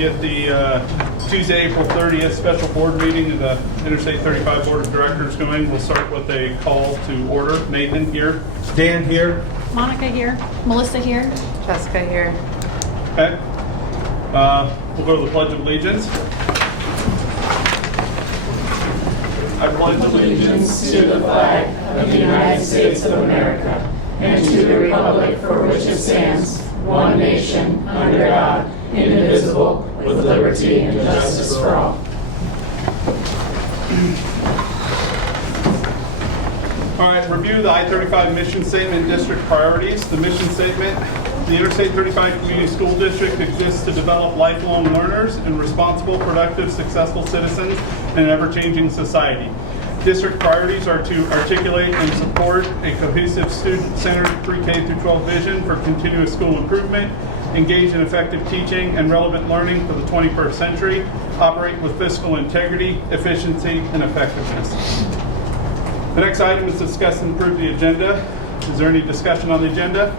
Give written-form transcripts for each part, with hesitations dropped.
get the Tuesday, April 30th special board meeting of the Interstate 35 Board of Directors going. We'll start with a call to order. Nathan here. Dan here. Monica here. Melissa here. Jessica here. Okay. We'll go to the Pledge of Allegiance. I pledge allegiance to the flag of the United States of America and to the republic for which it stands, one nation, under God, indivisible, with liberty and justice for all. All right, review the I-35 mission statement district priorities. The mission statement, the Interstate 35 Community School District exists to develop lifelong learners and responsible, productive, successful citizens in an ever-changing society. District priorities are to articulate and support a cohesive student-centered pre-K through 12 vision for continuous school improvement, engage in effective teaching and relevant learning for the 21st century, operate with fiscal integrity, efficiency, and effectiveness. The next item is discuss and approve the agenda. Is there any discussion on the agenda?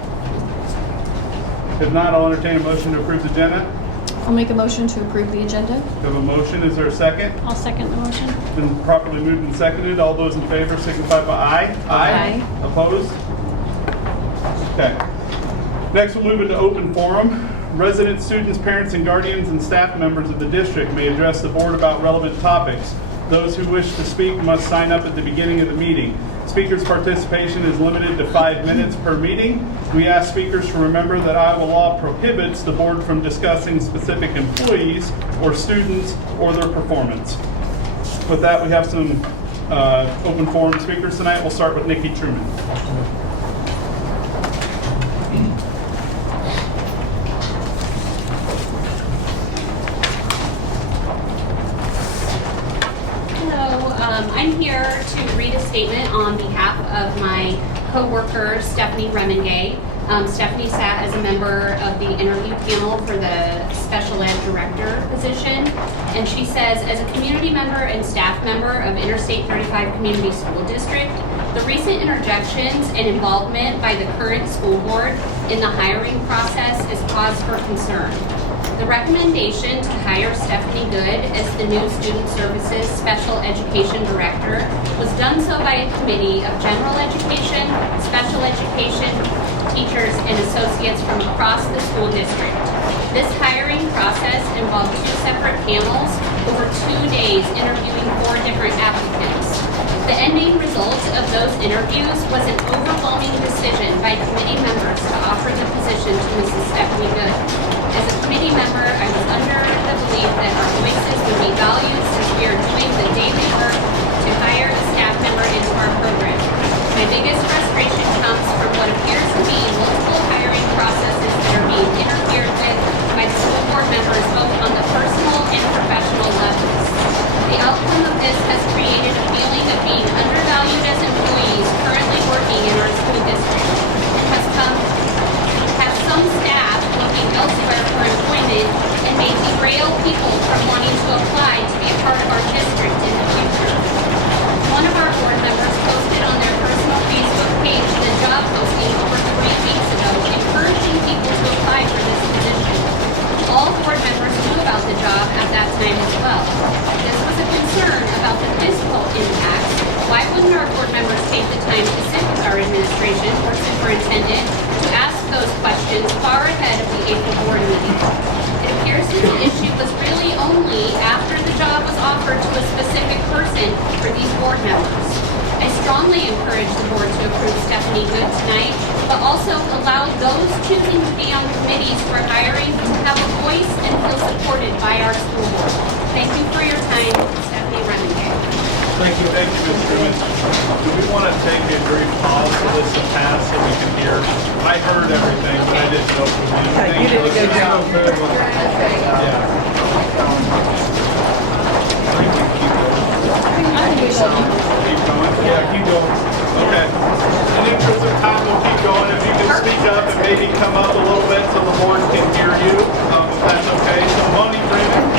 If not, I'll entertain a motion to approve the agenda. I'll make a motion to approve the agenda. We have a motion. Is there a second? I'll second the motion. It's been properly moved and seconded. All those in favor signify by aye. Aye. Opposed? Okay. Next, we'll move into open forum. Residents, students, parents, and guardians and staff members of the district may address the board about relevant topics. Those who wish to speak must sign up at the beginning of the meeting. Speakers' participation is limited to 5 minutes per meeting. We ask speakers to remember that Iowa law prohibits the board from discussing specific employees or students or their performance. With that, we have some open forum speakers tonight. We'll start with Nikki Truman. I'm here to read a statement on behalf of my co-worker, Stephanie Remingay. Stephanie sat as a member of the interview panel for the special ed director position. And she says, as a community member and staff member of Interstate 35 Community School District, the recent interjections and involvement by the current school board in the hiring process is cause for concern. The recommendation to hire Stephanie Good as the new Student Services Special Education Director was done so by a committee of general education, special education, teachers, and associates from across the school district. This hiring process involved 2 separate panels over 2 days interviewing 4 different applicants. The ending result of those interviews was an overwhelming decision by committee members to offer the position to Mrs. Stephanie Good. As a committee member, I was under the belief that our voices would be valued since we are doing the daily work to hire a staff member into our program. My biggest frustration comes from what appears to be multiple hiring processes that are being interfered with by the school board members both on the personal and professional levels. The outcome of this has created a feeling of being undervalued as employees currently working in our school district. It has some staff looking elsewhere for employment and may derail people from wanting to apply to be a part of our district in the future. One of our board members posted on their personal Facebook page the job posting over 3 weeks ago, encouraging people to apply for this position. All board members knew about the job at that time as well. This was a concern about the physical impacts. Why wouldn't our board members take the time to sit with our administration or superintendent to ask those questions far ahead of the April board meeting? It appears that the issue was really only after the job was offered to a specific person for these board members. I strongly encourage the board to approve Stephanie Good tonight, but also allow those choosing to be on committees for hiring to have a voice and feel supported by our school board. Thank you for your time, Stephanie Remingay. Thank you, Ms. Truman. Do we want to take a brief pause for this to pass so we can hear? I heard everything, but I didn't know if we did. Yeah, you did a good job. Yeah. Keep going? Yeah, keep going. Okay. In the interest of time, we'll keep going. If you can speak up and maybe come up a little bit so the board can hear you, if that's okay. So, Moni Freeman.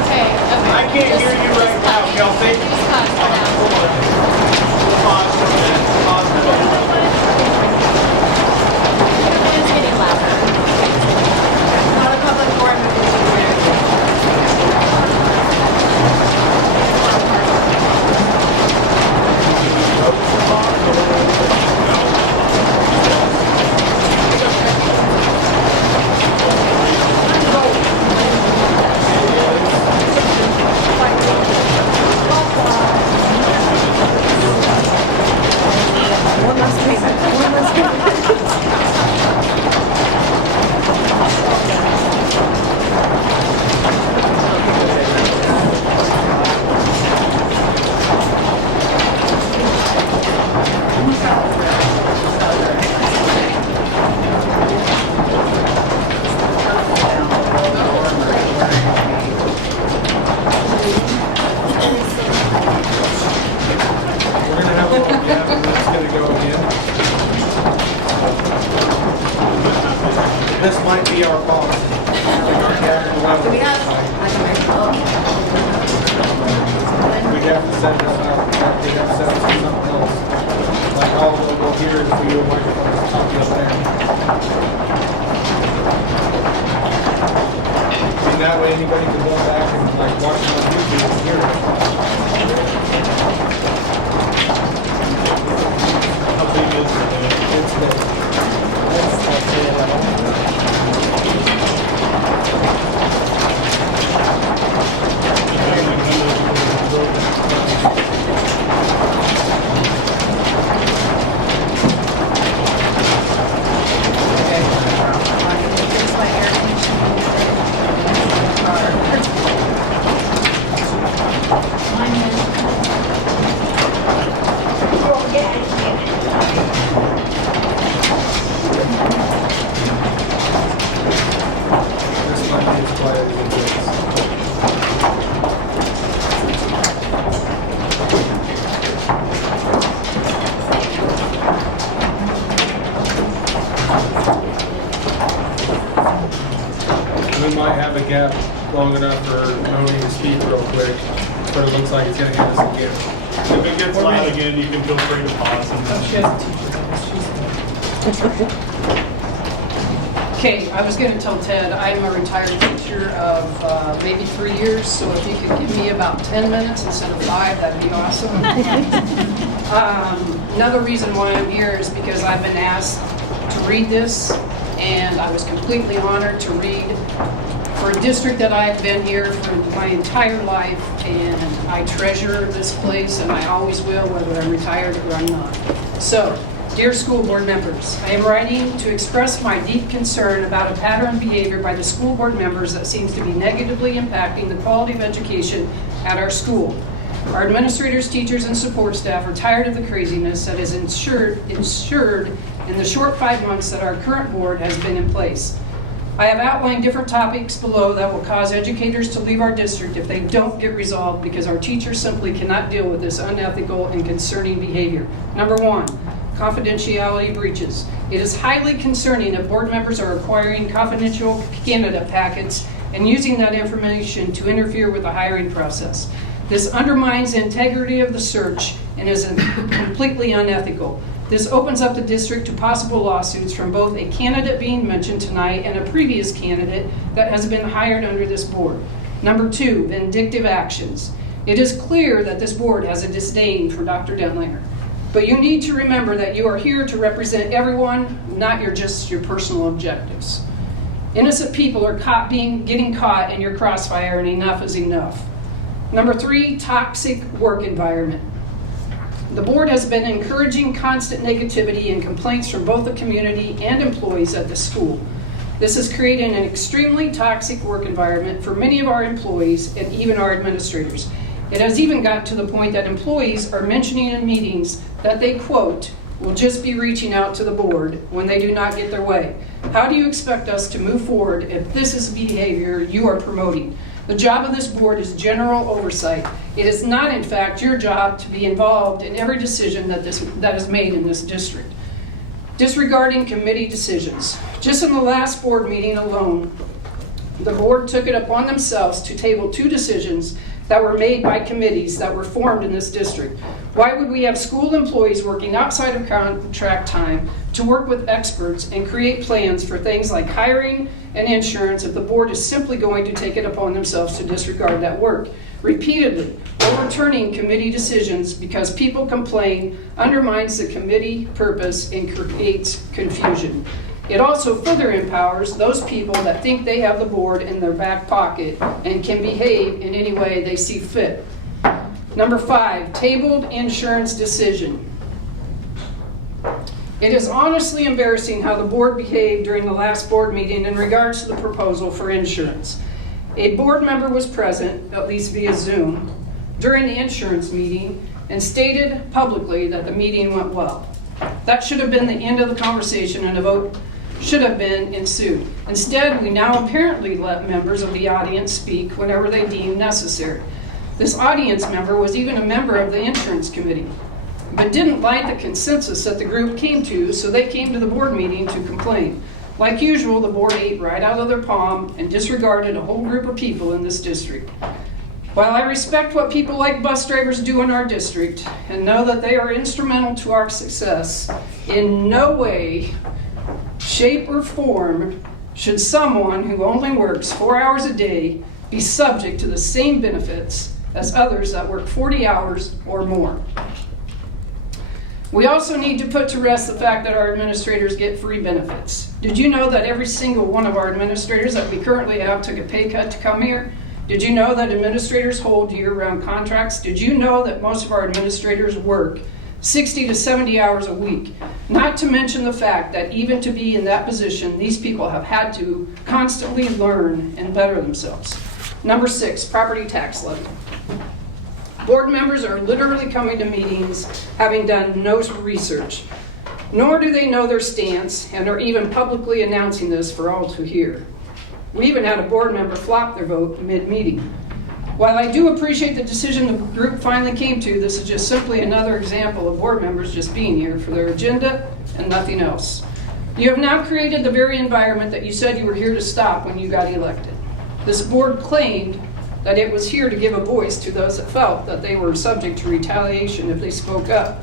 Okay. I can't hear you right now, Kelsey. Just pause for now. That's gonna go again. This might be our policy. Do we have, We have to set this up, we have to set up something else. Like all of them go here, if we do a microphone, it's top of there. And that way anybody can go back and like watch it on YouTube and hear it. How big is it? It's the, that's it. This might be as quiet as it gets. We might have a gap long enough for Tony to speak real quick, but it looks like it's gonna hit us again. If it gets loud again, you can feel free to pause. Okay, I was going to tell Ted, I'm a retired teacher of maybe 3 years, so if you could give me about 10 minutes instead of 5, that'd be awesome. Another reason why I'm here is because I've been asked to read this, and I was completely honored to read for a district that I've been here for my entire life, and I treasure this place, and I always will, whether I'm retired or I'm not. So, dear school board members, I am writing to express my deep concern about a pattern of behavior by the school board members that seems to be negatively impacting the quality of education at our school. Our administrators, teachers, and support staff are tired of the craziness that is ensured in the short 5 months that our current board has been in place. I have outlined different topics below that will cause educators to leave our district if they don't get resolved because our teachers simply cannot deal with this unethical and concerning behavior. Number 1, confidentiality breaches. It is highly concerning if board members are acquiring confidential candidate packets and using that information to interfere with the hiring process. This undermines the integrity of the search and is completely unethical. This opens up the district to possible lawsuits from both a candidate being mentioned tonight and a previous candidate that has been hired under this board. Number 2, vindictive actions. It is clear that this board has a disdain for Dr. Dentlanger. But you need to remember that you are here to represent everyone, not just your personal objectives. Innocent people are getting caught in your crossfire, and enough is enough. Number 3, toxic work environment. The board has been encouraging constant negativity and complaints from both the community and employees at the school. This is creating an extremely toxic work environment for many of our employees and even our administrators. It has even gotten to the point that employees are mentioning in meetings that they, quote, will just be reaching out to the board when they do not get their way. How do you expect us to move forward if this is behavior you are promoting? The job of this board is general oversight. It is not, in fact, your job to be involved in every decision that is made in this district. Disregarding committee decisions. Just in the last board meeting alone, the board took it upon themselves to table 2 decisions that were made by committees that were formed in this district. Why would we have school employees working outside of contract time to work with experts and create plans for things like hiring and insurance if the board is simply going to take it upon themselves to disregard that work? Repeatedly, overturning committee decisions because people complain undermines the committee purpose and creates confusion. It also further empowers those people that think they have the board in their back pocket and can behave in any way they see fit. Number 5, tabled insurance decision. It is honestly embarrassing how the board behaved during the last board meeting in regards to the proposal for insurance. A board member was present, at least via Zoom, during the insurance meeting and stated publicly that the meeting went well. That should have been the end of the conversation and a vote should have been ensued. Instead, we now apparently let members of the audience speak whenever they deem necessary. This audience member was even a member of the insurance committee. but didn't like the consensus that the group came to, so they came to the board meeting to complain. Like usual, the board ate right out of their palm and disregarded a whole group of people in this district. While I respect what people like bus drivers do in our district and know that they are instrumental to our success, in no way, shape, or form should someone who only works 4 hours a day be subject to the same benefits as others that work 40 hours or more. We also need to put to rest the fact that our administrators get free benefits. Did you know that every single one of our administrators that we currently have took a pay cut to come here? Did you know that administrators hold year-round contracts? Did you know that most of our administrators work 60 to 70 hours a week? Not to mention the fact that even to be in that position, these people have had to constantly learn and better themselves. Number 6, property tax levy. Board members are literally coming to meetings having done no research, nor do they know their stance and are even publicly announcing this for all to hear. We even had a board member flop their vote mid-meeting. While I do appreciate the decision the group finally came to, this is just simply another example of board members just being here for their agenda and nothing else. You have now created the very environment that you said you were here to stop when you got elected. This board claimed that it was here to give a voice to those that felt that they were subject to retaliation if they spoke up,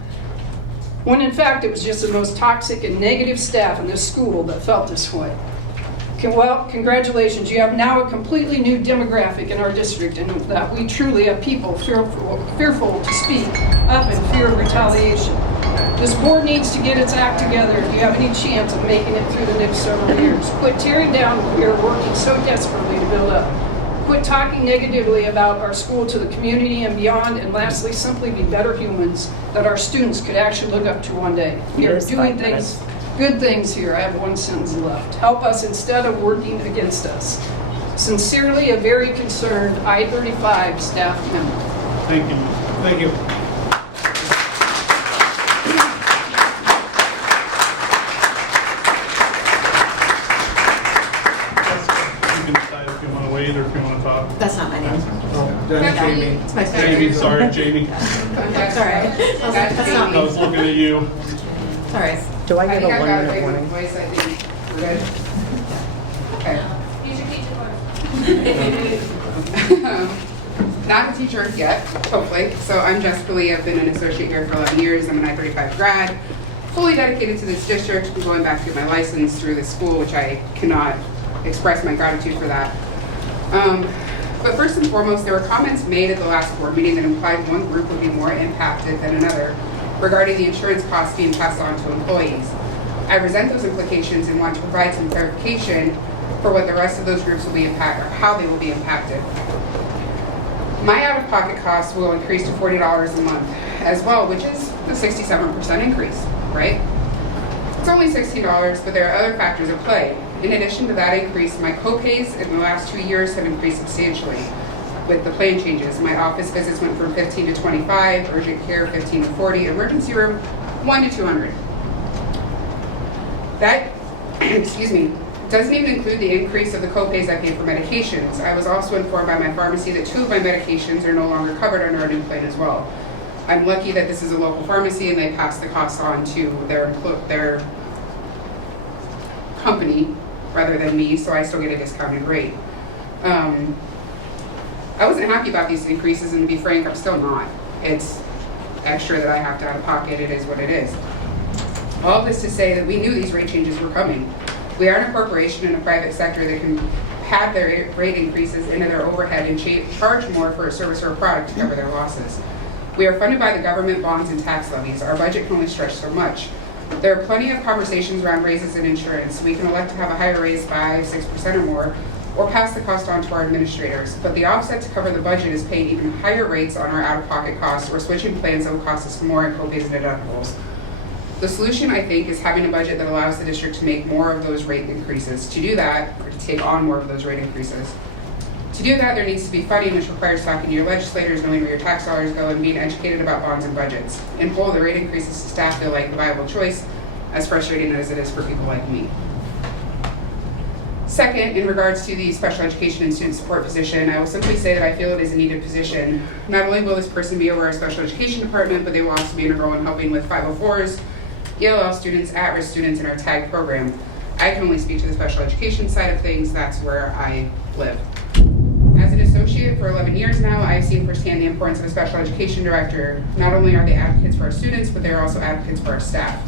when in fact it was just the most toxic and negative staff in this school that felt this way. Well, congratulations, you have now a completely new demographic in our district, and that we truly have people fearful to speak up in fear of retaliation. This board needs to get its act together if you have any chance of making it through the next several years. Quit tearing down what we are working so desperately to build up. Quit talking negatively about our school to the community and beyond, and lastly, simply be better humans that our students could actually look up to one day. We are doing things, good things here. I have one sentence left. Help us instead of working against us. Sincerely, a very concerned I-35 staff member. Thank you. Thank you. You can decide if you want to wait or if you want to talk. That's not my name. That's Jamie. It's my Jamie, sorry, Jamie. That's all right. That's not I was me. looking at you. It's all right. Do I I get think a I've got a 1-minute big warning? voice, I think we're good. Okay. Not a teacher yet, hopefully. So I'm Jessica Lee. I've been an associate here for 11 years. I'm an I-35 grad, fully dedicated to this district. I'm going back to get my license through this school, which I cannot express my gratitude for that. But first and foremost, there were comments made at the last board meeting that implied one group would be more impacted than another regarding the insurance costs being passed on to employees. I resent those implications and want to provide some clarification for what the rest of those groups will be impacted, or how they will be impacted. My out-of-pocket costs will increase to $40 a month as well, which is a 67% increase, right? It's only $16, but there are other factors at play. In addition to that increase, my co-pays in the last 2 years have increased substantially with the plan changes. My office visits went from 15 to 25, urgent care 15 to 40, emergency room 1 to 200. That, excuse me, doesn't even include the increase of the co-pays I pay for medications. I was also informed by my pharmacy that 2 of my medications are no longer covered under our new plan as well. I'm lucky that this is a local pharmacy and they pass the cost on to their company rather than me, so I still get a discounted rate. I wasn't happy about these increases, and to be frank, I'm still not. It's extra that I have to out of pocket. It is what it is. All this to say that we knew these rate changes were coming. We aren't a corporation in a private sector that can have their rate increases into their overhead and charge more for a service or a product to cover their losses. We are funded by the government, bonds, and tax levies. Our budget can only stretch so much. There are plenty of conversations around raises in insurance. We can elect to have a higher raise by 6% or more, or pass the cost on to our administrators. But the offset to cover the budget is paying even higher rates on our out-of-pocket costs or switching plans that will cost us more in co-pays and deductibles. The solution, I think, is having a budget that allows the district to make more of those rate increases. To do that, or to take on more of those rate increases. To do that, there needs to be funding, which requires talking to your legislators, knowing where your tax dollars go, and being educated about bonds and budgets. In whole, the rate increases to staff feel like a viable choice, as frustrating as it is for people like me. Second, in regards to the special education and student support position, I will simply say that I feel it is a needed position. Not only will this person be over our special education department, but they will also be integral in helping with 504s, ELL students, at-risk students in our TAG program. I can only speak to the special education side of things. That's where I live. As an associate for 11 years now, I've seen firsthand the importance of a special education director. Not only are they advocates for our students, but they're also advocates for our staff.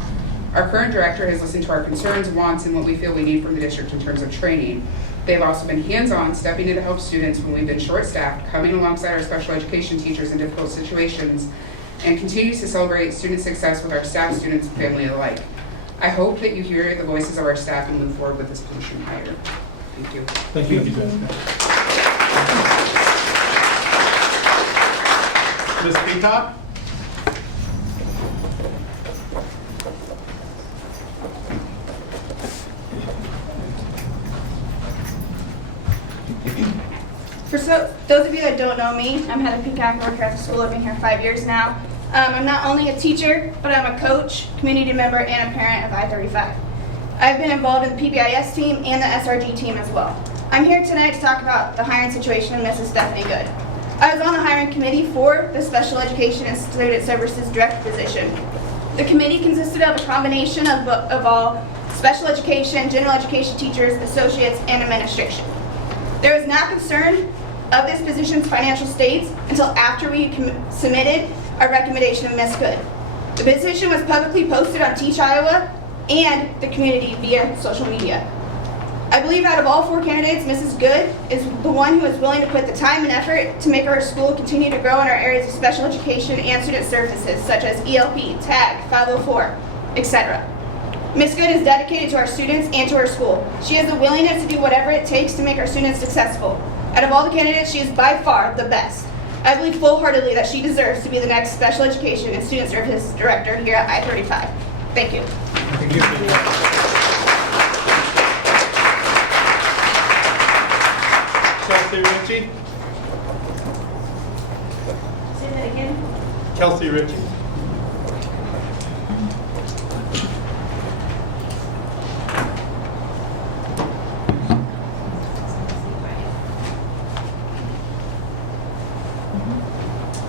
Our current director has listened to our concerns, wants, and what we feel we need from the district in terms of training. They've also been hands-on, stepping in to help students when we've been short-staffed, coming alongside our special education teachers in difficult situations, and continues to celebrate student success with our staff, students, and family alike. I hope that you hear the voices of our staff and move forward with this position hire. Thank you. Thank you. Ms. Peacock? For those of you that don't know me, I'm Heather Peacock. I work here at the school. I've been here 5 years now. I'm not only a teacher, but I'm a coach, community member, and a parent of I-35. I've been involved in the PBIS team and the SRG team as well. I'm here tonight to talk about the hiring situation of Mrs. Stephanie Good. I was on the hiring committee for the Special Education and Student Services Director position. The committee consisted of a combination of all special education, general education teachers, associates, and administration. There was not concern of this position's financial states until after we submitted our recommendation of Ms. Good. The position was publicly posted on Teach Iowa and the community via social media. I believe out of all 4 candidates, Mrs. Good is the one who is willing to put the time and effort to make our school continue to grow in our areas of special education and student services such as ELP, TAG, 504, etc. Ms. Good is dedicated to our students and to our school. She has the willingness to do whatever it takes to make our students successful. Out of all the candidates, she is by far the best. I believe full-heartedly that she deserves to be the next Special Education and Student Services Director here at I-35. Thank you. Thank you. Kelsey Ritchie? Say that again. Kelsey Ritchie.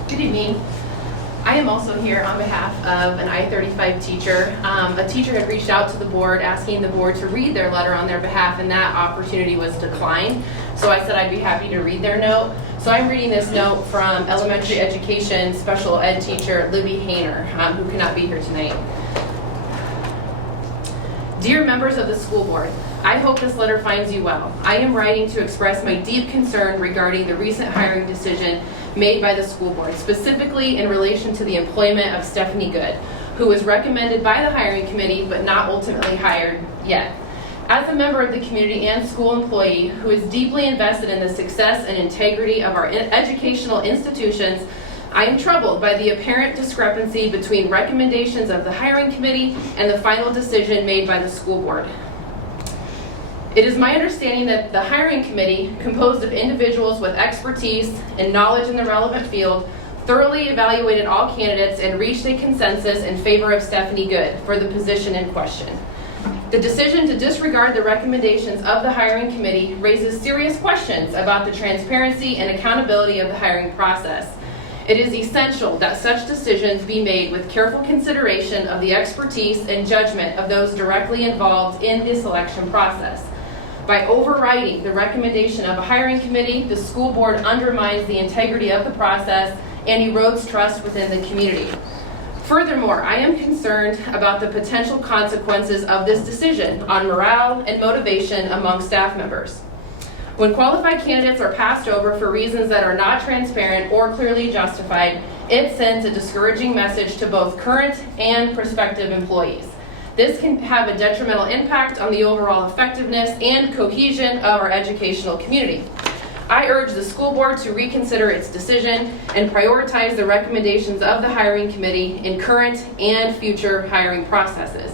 Good evening. I am also here on behalf of an I-35 teacher. A teacher had reached out to the board asking the board to read their letter on their behalf, and that opportunity was declined. So I said I'd be happy to read their note. So I'm reading this note from elementary education special ed teacher Libby Hayner, who cannot be here tonight. Dear members of the school board, I hope this letter finds you well. I am writing to express my deep concern regarding the recent hiring decision made by the school board, specifically in relation to the employment of Stephanie Good, who was recommended by the hiring committee but not ultimately hired yet. As a member of the community and school employee who is deeply invested in the success and integrity of our educational institutions, I am troubled by the apparent discrepancy between recommendations of the hiring committee and the final decision made by the school board. It is my understanding that the hiring committee, composed of individuals with expertise and knowledge in the relevant field, thoroughly evaluated all candidates and reached a consensus in favor of Stephanie Good for the position in question. The decision to disregard the recommendations of the hiring committee raises serious questions about the transparency and accountability of the hiring process. It is essential that such decisions be made with careful consideration of the expertise and judgment of those directly involved in the selection process. By overriding the recommendation of a hiring committee, the school board undermines the integrity of the process and erodes trust within the community. Furthermore, I am concerned about the potential consequences of this decision on morale and motivation among staff members. When qualified candidates are passed over for reasons that are not transparent or clearly justified, it sends a discouraging message to both current and prospective employees. This can have a detrimental impact on the overall effectiveness and cohesion of our educational community. I urge the school board to reconsider its decision and prioritize the recommendations of the hiring committee in current and future hiring processes.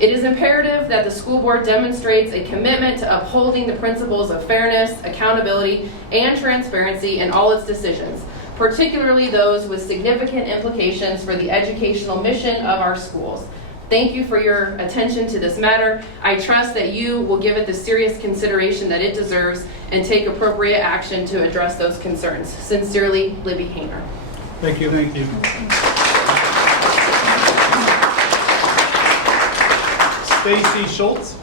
It is imperative that the school board demonstrates a commitment to upholding the principles of fairness, accountability, and transparency in all its decisions, particularly those with significant implications for the educational mission of our schools. Thank you for your attention to this matter. I trust that you will give it the serious consideration that it deserves and take appropriate action to address those concerns. Sincerely, Libby Hayner. Thank you. Thank you. Stacy Schultz.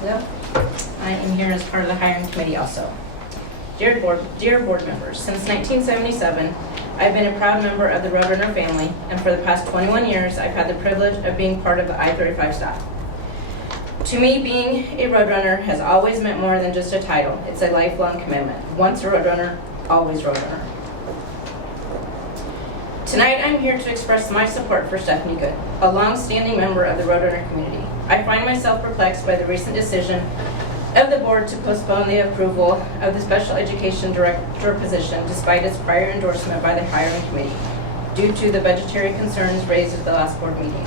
Hello. I am here as part of the hiring committee also. Dear board members, since 1977, I've been a proud member of the Roadrunner family, and for the past 21 years, I've had the privilege of being part of the I-35 staff. To me, being a Roadrunner has always meant more than just a title. It's a lifelong commitment. Once a Roadrunner, always Roadrunner. Tonight, I'm here to express my support for Stephanie Good, a long-standing member of the Roadrunner community. I find myself perplexed by the recent decision of the board to postpone the approval of the special education director position despite its prior endorsement by the hiring committee due to the budgetary concerns raised at the last board meeting.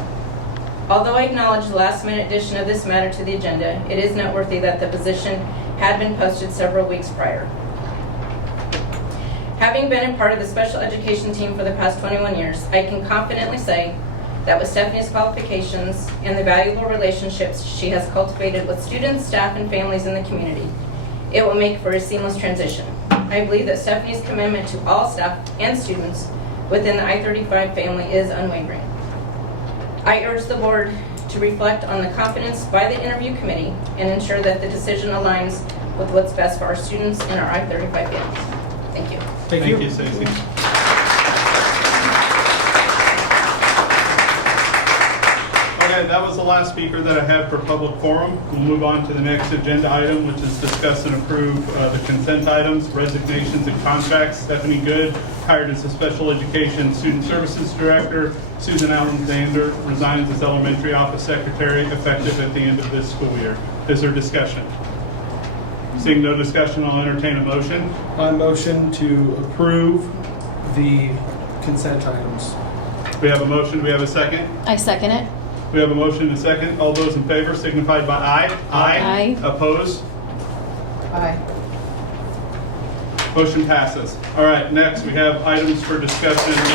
Although I acknowledge the last-minute addition of this matter to the agenda, it is noteworthy that the position had been posted several weeks prior. Having been a part of the special education team for the past 21 years, I can confidently say that with Stephanie's qualifications and the valuable relationships she has cultivated with students, staff, and families in the community, it will make for a seamless transition. I believe that Stephanie's commitment to all staff and students within the I-35 family is unwavering. I urge the board to reflect on the confidence by the interview committee and ensure that the decision aligns with what's best for our students and our I-35 families. Thank you. Thank you, Stacy. Okay, that was the last speaker that I had for public forum. We'll move on to the next agenda item, which is discuss and approve the consent items, resignations and contracts. Stephanie Good, hired as a special education student services director. Susan Alexander resigns as elementary office secretary effective at the end of this school year. Is there discussion? Seeing no discussion, I'll entertain a motion. I motion to approve the consent items. We have a motion. Do we have a second? I second it. We have a motion and a second. All those in favor signify by aye. Aye. Opposed? Aye. Motion passes. All right, next we have items for discussion. We have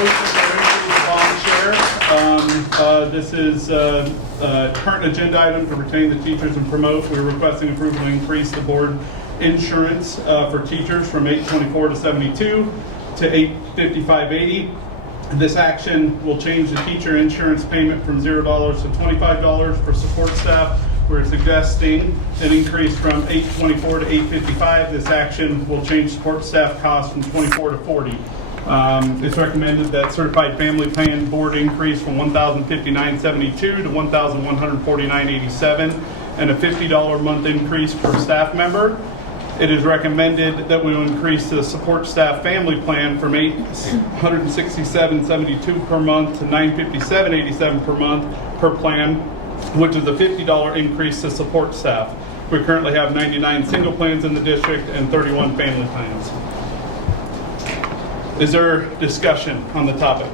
motion to increase bond share. This is current agenda item to retain the teachers and promote. We're requesting approval to increase the board insurance for teachers from $824 to $72 to $855.80. This action will change the teacher insurance payment from $0 to $25 for support staff. We're suggesting an increase from $824 to $855. This action will change support staff costs from $24 to $40. It's recommended that certified family plan board increase from $1,059.72 to $1,149.87 and a $50 month increase per staff member. It is recommended that we will increase the support staff family plan from $867.72 per month to $957.87 per month per plan, which is a $50 increase to support staff. We currently have 99 single plans in the district and 31 family plans. Is there discussion on the topic?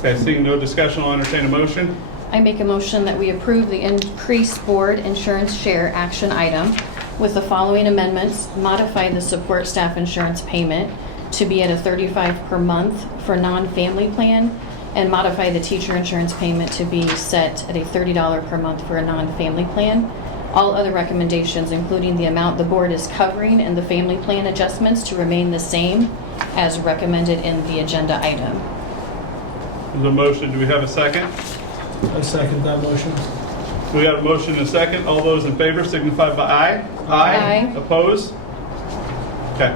Okay, seeing no discussion, I'll entertain a motion. I make a motion that we approve the increased board insurance share action item with the following amendments. Modify the support staff insurance payment to be at a $35 per month for non-family plan, and modify the teacher insurance payment to be set at a $30 per month for a non-family plan. All other recommendations, including the amount the board is covering and the family plan adjustments, to remain the same as recommended in the agenda item. The motion, do we have a second? I second that motion. We got a motion and a second. All those in favor signify by aye. Aye. Opposed? Okay.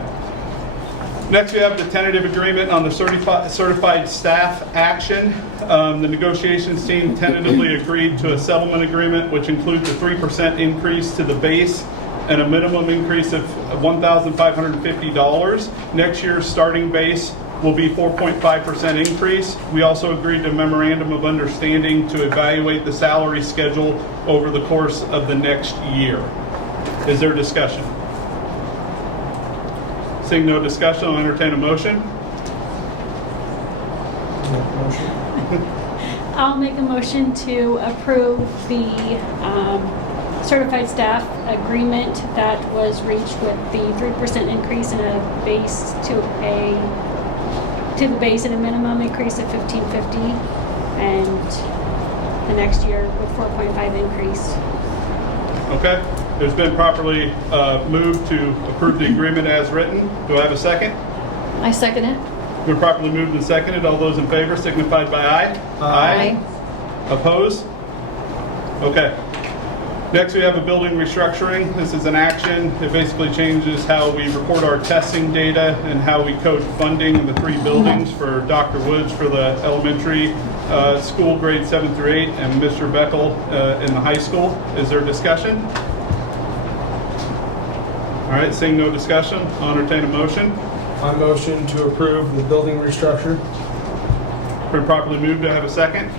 Next, we have the tentative agreement on the certified staff action. The negotiations team tentatively agreed to a settlement agreement, which includes a 3% increase to the base and a minimum increase of $1,550. Next year's starting base will be 4.5% increase. We also agreed to a memorandum of understanding to evaluate the salary schedule over the course of the next year. Is there discussion? Seeing no discussion, I'll entertain a motion. Motion. I'll make a motion to approve the certified staff agreement that was reached with the 3% increase in a base to the base and a minimum increase of $1,550, and the next year with 4.5 increase. Okay, it's been properly moved to approve the agreement as written. Do I have a second? I second it. Been properly moved and seconded. All those in favor signified by aye. Aye. Opposed? Okay. Next, we have a building restructuring. This is an action. It basically changes how we report our testing data and how we code funding in the 3 buildings for Dr. Woods for the elementary school grade 7 through 8 and Mr. Beckel in the high school. Is there discussion? All right, seeing no discussion, I'll entertain a motion. I motion to approve the building restructure. Been properly moved. Do I have a second?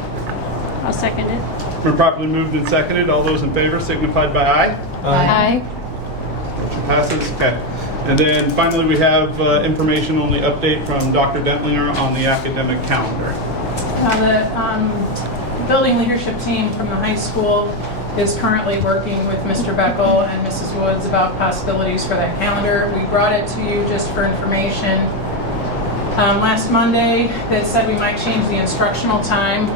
I'll second it. Been properly moved and seconded. All those in favor signified by aye. Aye. Motion passes. Okay. And then finally, we have information on the update from Dr. Dentlinger on the academic calendar. The building leadership team from the high school is currently working with Mr. Beckel and Mrs. Woods about possibilities for that calendar. We brought it to you just for information. Last Monday, they said we might change the instructional time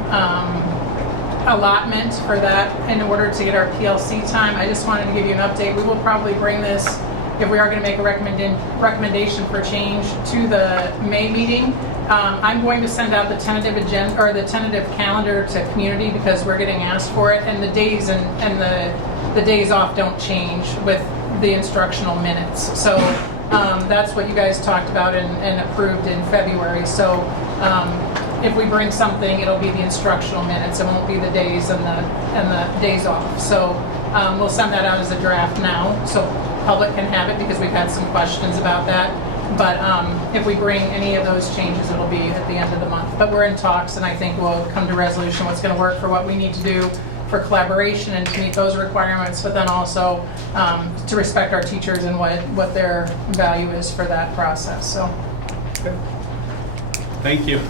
allotment for that in order to get our PLC time. I just wanted to give you an update. We will probably bring this, if we are going to make a recommendation for change, to the May meeting. I'm going to send out the tentative agenda or the tentative calendar to community because we're getting asked for it, and the days and the days off don't change with the instructional minutes. So that's what you guys talked about and approved in February. So if we bring something, it'll be the instructional minutes. It won't be the days and the days off. So we'll send that out as a draft now, so public can have it because we've had some questions about that. But if we bring any of those changes, it'll be at the end of the month. But we're in talks, and I think we'll come to resolution what's going to work for what we need to do for collaboration and to meet those requirements, but then also to respect our teachers and what their value is for that process. So, Okay. Thank you.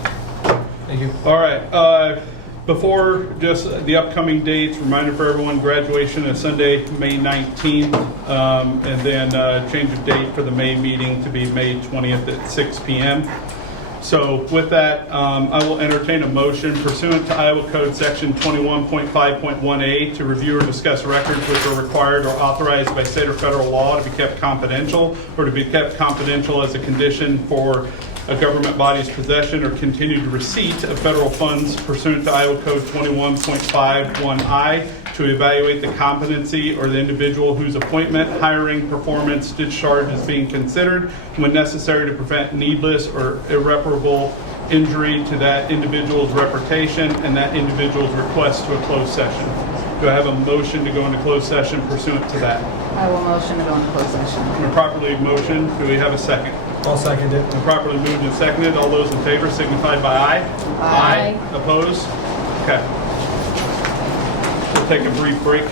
Thank you. All right. Before just the upcoming dates, reminder for everyone, graduation is Sunday, May 19th, and then change of date for the May meeting to be May 20th at 6 p.m. So with that, I will entertain a motion pursuant to Iowa Code Section 21.5.1A to review or discuss records which are required or authorized by state or federal law to be kept confidential or to be kept confidential as a condition for a government body's possession or continued receipt of federal funds pursuant to Iowa Code 21.51I to evaluate the competency or the individual whose appointment, hiring, performance, discharge is being considered when necessary to prevent needless or irreparable injury to that individual's reputation and that individual's request to a closed session. Do I have a motion to go into closed session pursuant to that? I will motion to go into closed session. When properly motion, do we have a second? I'll second it. When properly moved and seconded, all those in favor signified by aye. Aye. Opposed? Okay. We'll take a brief break.